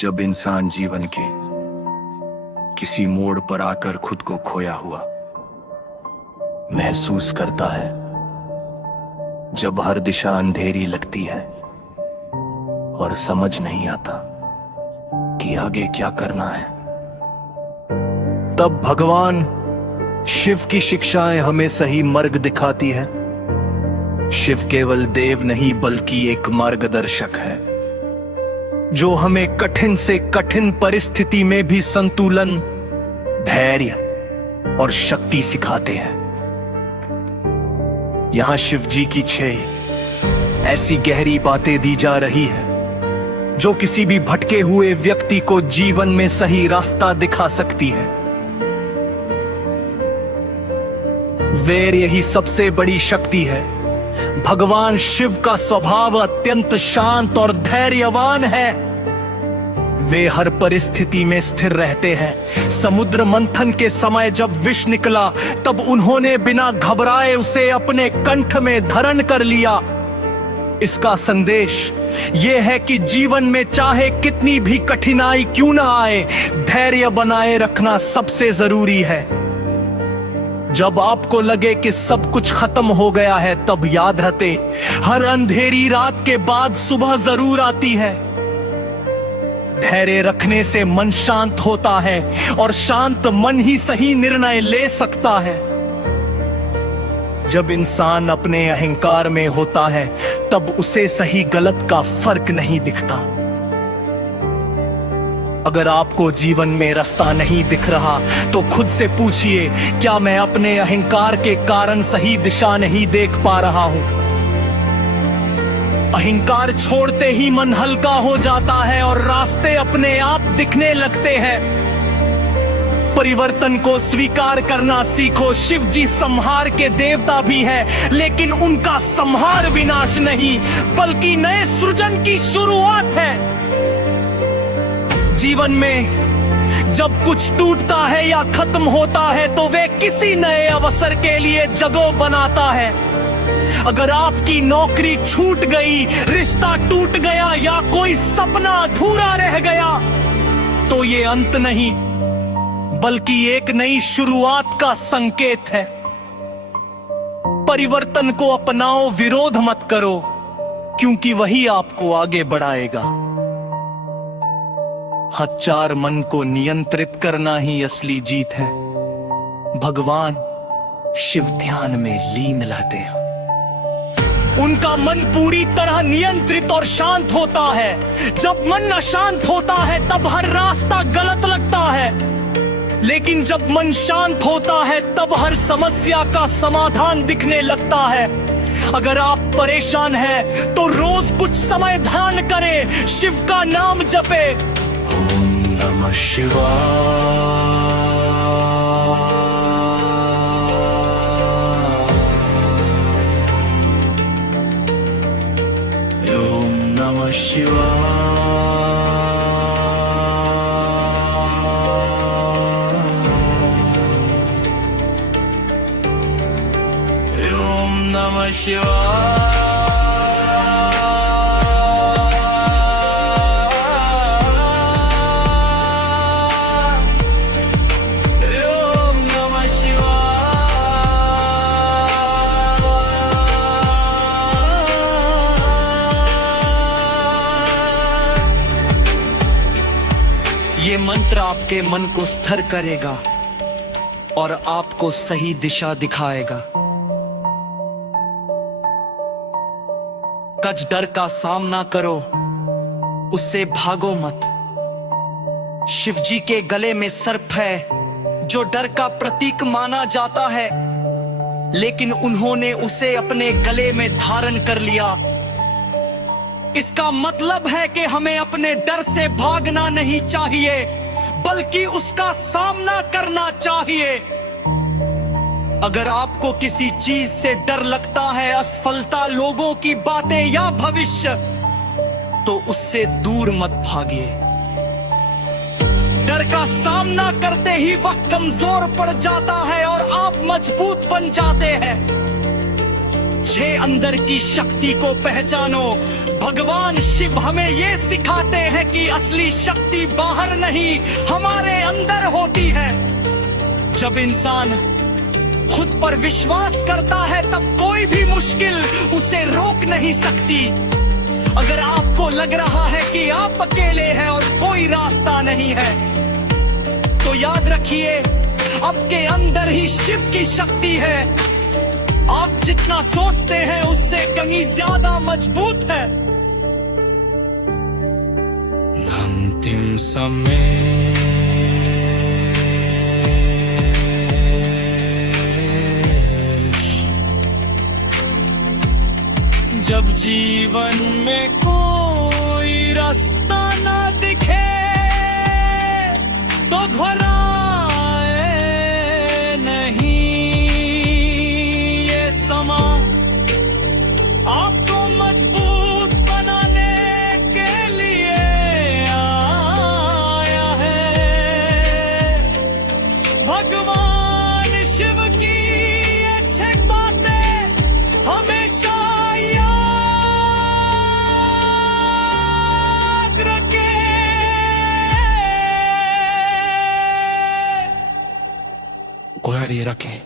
जब इंसान जीवन के किसी मोड़ पर आकर खुद को खोया हुआ महसूस करता है, जब हर दिशा अंधेरी लगती है और समझ नहीं आता कि आगे क्या करना है, तब भगवान शिव की शिक्षाएं हमें सही मार्ग दिखाती है। शिव केवल देव नहीं बल्कि एक मार्गदर्शक है, जो हमें कठिन से कठिन परिस्थिति में भी संतुलन, धैर्य और शक्ति सिखाते हैं। यहां शिव जी की 6 ऐसी गहरी बातें दी जा रही है जो किसी भी भटके हुए व्यक्ति को जीवन में सही रास्ता दिखा सकती है। वैर यही सबसे बड़ी शक्ति है। भगवान शिव का स्वभाव अत्यंत शांत और धैर्यवान है। वे हर परिस्थिति में स्थिर रहते हैं। समुद्र मंथन के समय जब विष निकला, तब उन्होंने बिना घबराए उसे अपने कंठ में धारण कर लिया। इसका संदेश यह है कि जीवन में चाहे कितनी भी कठिनाई क्यों ना आए, धैर्य बनाए रखना सबसे जरूरी है। जब आपको लगे कि सब कुछ खत्म हो गया है, तब याद रखे, हर अंधेरी रात के बाद सुबह जरूर आती है। धैर्य रखने से मन शांत होता है और शांत मन ही सही निर्णय ले सकता है। जब इंसान अपने अहंकार में होता है, तब उसे सही गलत का फर्क नहीं दिखता। अगर आपको जीवन में रास्ता नहीं दिख रहा, तो खुद से पूछिए, क्या मैं अपने अहंकार के कारण सही दिशा नहीं देख पा रहा हूं? अहंकार छोड़ते ही मन हल्का हो जाता है और रास्ते अपने आप दिखने लगते हैं। परिवर्तन को स्वीकार करना सीखो। शिव जी संहार के देवता भी हैं, लेकिन उनका संहार विनाश नहीं, बल्कि नए सृजन की शुरुआत है। जीवन में जब कुछ टूटता है या खत्म होता है, तो वे किसी नए अवसर के लिए जगह बनाता है। अगर आपकी नौकरी छूट गई, रिश्ता टूट गया या कोई सपना अधूरा रह गया, तो ये अंत नहीं, बल्कि एक नई शुरुआत का संकेत है। परिवर्तन को अपनाओ, विरोध मत करो, क्योंकि वही आपको आगे बढ़ाएगा। हचार मन को नियंत्रित करना ही असली जीत है। भगवान शिव ध्यान में लीन रहते हैं। उनका मन पूरी तरह नियंत्रित और शांत होता है। जब मन अशांत होता है, तब हर रास्ता गलत लगता है, लेकिन जब मन शांत होता है, तब हर समस्या का समाधान दिखने लगता है। अगर आप परेशान हैं, तो रोज कुछ समय ध्यान करें, शिव का नाम जपे। ओम नमः शिवाय। ओम नमः शिवाय। ओम नमः शिवाय। ये मंत्र आपके मन को स्थिर करेगा और आपको सही दिशा दिखाएगा। कच डर का सामना करो, उससे भागो मत। शिवजी के गले में सर्प है, जो डर का प्रतीक माना जाता है, लेकिन उन्होंने उसे अपने गले में धारण कर लिया। इसका मतलब है कि हमें अपने डर से भागना नहीं चाहिए, बल्कि उसका सामना करना चाहिए। अगर आपको किसी चीज से डर लगता है, असफलता, लोगों की बातें या भविष्य, तो उससे दूर मत भागिए। डर का सामना करते ही वक्त कमजोर पड़ जाता है और आप मजबूत बन जाते हैं। समझे अंदर की शक्ति को पहचानो। भगवान शिव हमें ये सिखाते हैं कि असली शक्ति बाहर नहीं, हमारे अंदर होती है। जब इंसान खुद पर विश्वास करता है तब कोई भी मुश्किल उसे रोक नहीं सकती। अगर आपको लग रहा है कि आप अकेले हैं और कोई रास्ता नहीं है, तो याद रखिए आपके अंदर ही शिव की शक्ति है। आप जितना सोचते हैं उससे कहीं ज्यादा मजबूत है। अंतिम समय जब जीवन में कोई रास्ता ना दिखे तो घबराए नहीं, ये समा आपको मजबूत बनाने के लिए आया है। भगवान शिव की ये छह बातें हमेशा गुहारी रखें,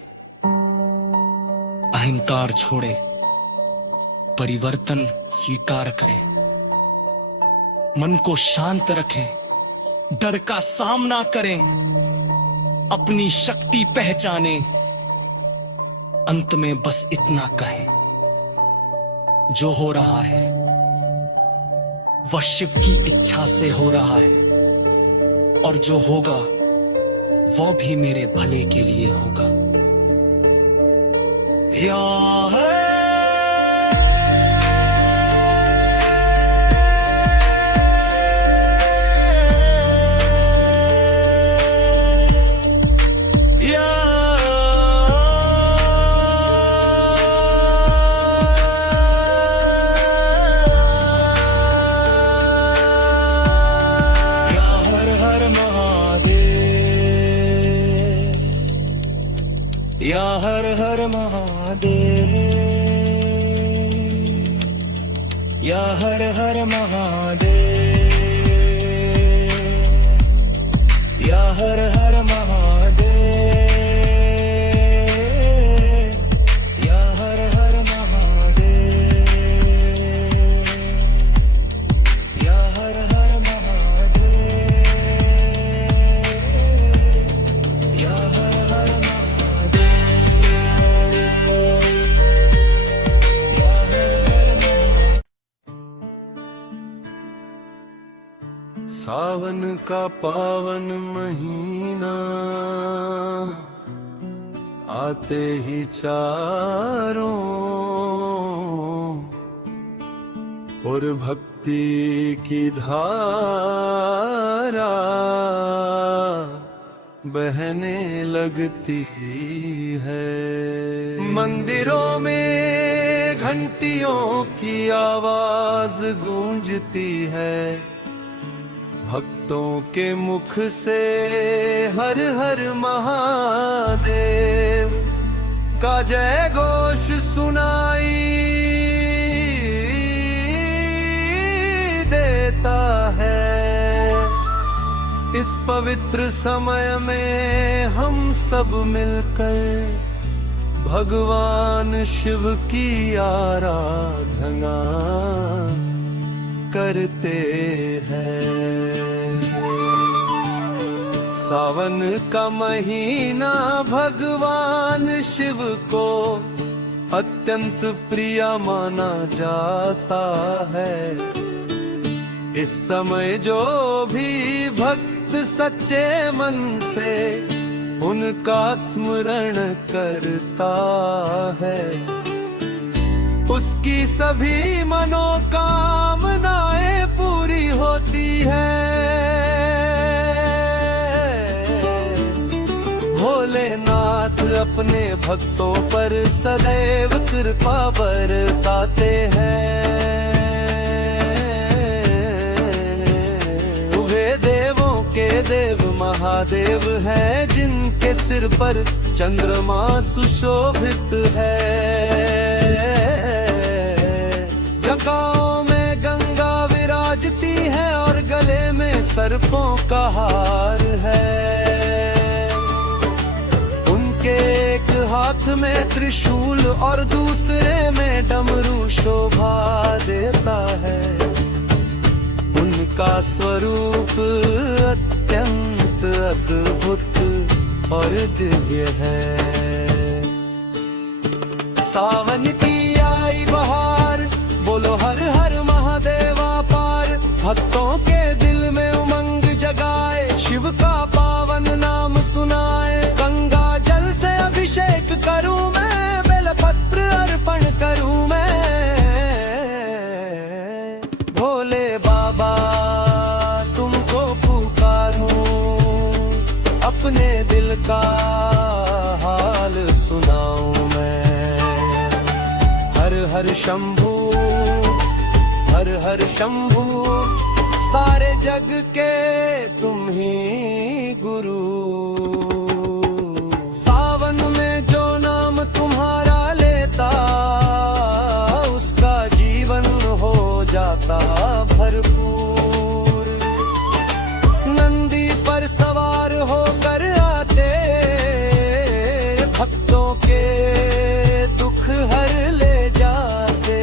अहंकार छोड़े, परिवर्तन स्वीकार करें, मन को शांत रखें, डर का सामना करें, अपनी शक्ति पहचानें। अंत में बस इतना कहें, जो हो रहा है वह शिव की इच्छा से हो रहा है, और जो होगा वो भी मेरे भले के लिए होगा। या है या हर हर महादेव, या हर हर महादेव, या हर हर महादेव, या हर हर महादेव, या हर हर महादेव, या हर हर सावन का पावन महीना आते ही चारों और भक्ति की धारा बहने लगती है। मंदिरों में घंटियों की आवाज गूंजती है, भक्तों के मुख से हर हर महादेव का जय घोष सुनाई देता है। इस पवित्र समय में हम सब मिलकर भगवान शिव की आराधना करते हैं। सावन का महीना भगवान शिव को अत्यंत प्रिय माना जाता है। इस समय जो भी भक्त सच्चे मन से उनका स्मरण करता है, उसकी सभी मनोकामनाएं पूरी होती है। भोलेनाथ अपने भक्तों पर सदैव कृपा बरसाते हैं। वे देवों के देव महादेव हैं, जिनके सिर पर चंद्रमा सुशोभित है। लंकाओं में गंगा विराजती है और गले में सर्पों का हार है। उनके एक हाथ में त्रिशूल और दूसरे में डमरू शोभा देता है। उनका स्वरूप अत्यंत अद्भुत और दिव्य है। सावन की आई बहार, बोलो हर हर महादेवा पार। भक्तों के दिल में उमंग जगाए, शिव का पावन नाम सुनाए। गंगा जल से अभिषेक करूं मैं, बेलपत्र अर्पण करूं मैं। भोले बाबा तुमको पुकारूं, अपने दिल का हाल सुनाऊं मैं। हर हर शंभू, हर हर शंभू, सारे जग के तुम ही गुरु। सावन में जो नाम तुम्हारा लेता, उसका जीवन हो जाता भरपूर। नंदी पर सवार होकर आते, भक्तों के दुख हर ले जाते।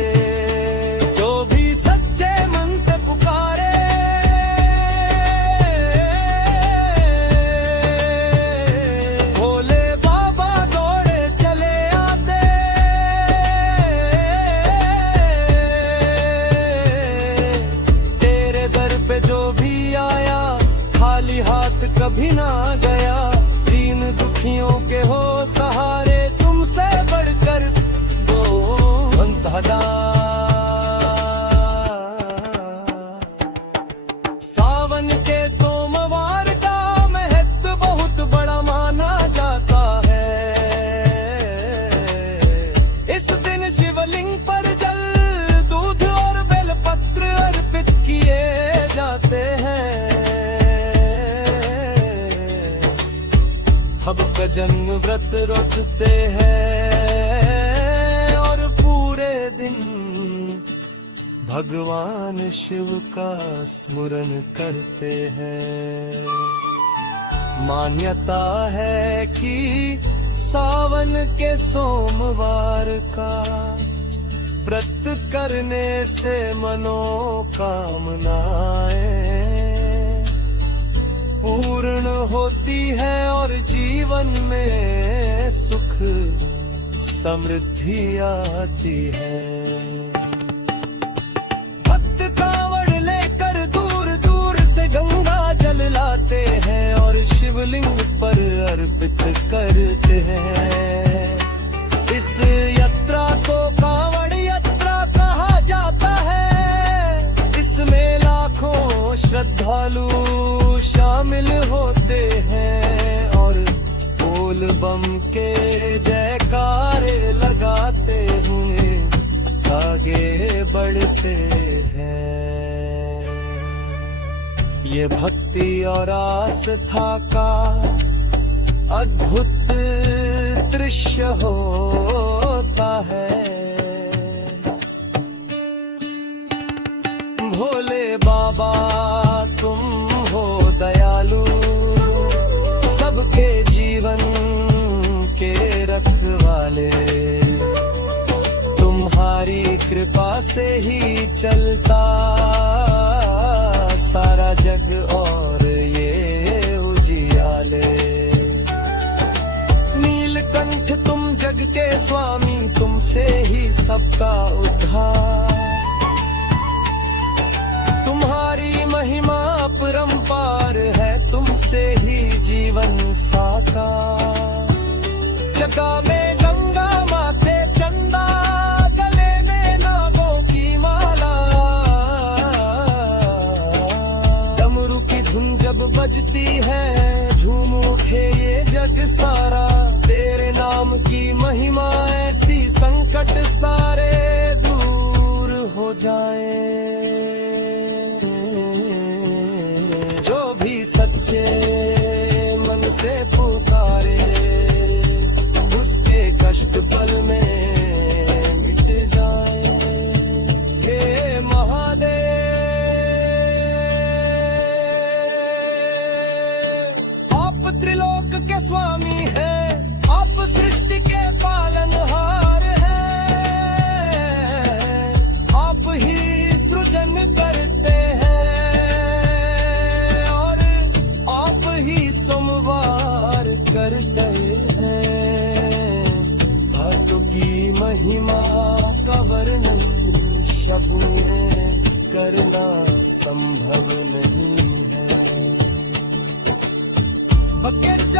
जो भी सच्चे मन से पुकारे, भोले बाबा दौड़े चले आते। तेरे दर पे जो भी आया, खाली हाथ कभी ना गया। दीन दुखियों के हो सहारे, तुमसे बढ़कर दो अंतहदा। सावन के सोमवार का महत्व बहुत बड़ा माना जाता है। इस दिन शिवलिंग पर जल, दूध और बेलपत्र अर्पित किए जाते हैं। भक्तजन व्रत रखते हैं और पूरे दिन भगवान शिव का स्मरण करते हैं। मान्यता है कि सावन के सोमवार का व्रत करने से मनोकामनाएं पूर्ण होती है और जीवन में सुख समृद्धि आती है। भक्त कांवड़ लेकर दूर दूर से गंगा जल लाते हैं और शिवलिंग पर अर्पित करते हैं। इस यात्रा को कांवड़ यात्रा कहा जाता है। इसमें लाखों श्रद्धालु शामिल होते हैं और बोल बम के जयकारे लगाते हुए आगे बढ़ते हैं। ये भक्ति और आस्था का अद्भुत दृश्य होता है। भोले बाबा तुम हो दयालु, सबके जीवन के रखवाले। तुम्हारी कृपा से ही चलता सारा जग और ये उजियाले। नीलकंठ तुम जग के स्वामी, तुमसे ही सबका उद्धार। तुम्हारी महिमा अपरंपार है, तुमसे ही जीवन साकार। जटा में गंगा, माथे चंदा, गले में नागों की माला। डमरू की धुन जब बजती है, झूम उठे ये जग सारा। तेरे नाम की महिमा ऐसी, संकट सारे दूर हो जाए। सच्चे मन से पुकारे, उसके कष्ट पल में मिट जाए। हे करते हैं। भक्तों की महिमा का वर्णन शब्द में करना संभव नहीं है। भक्त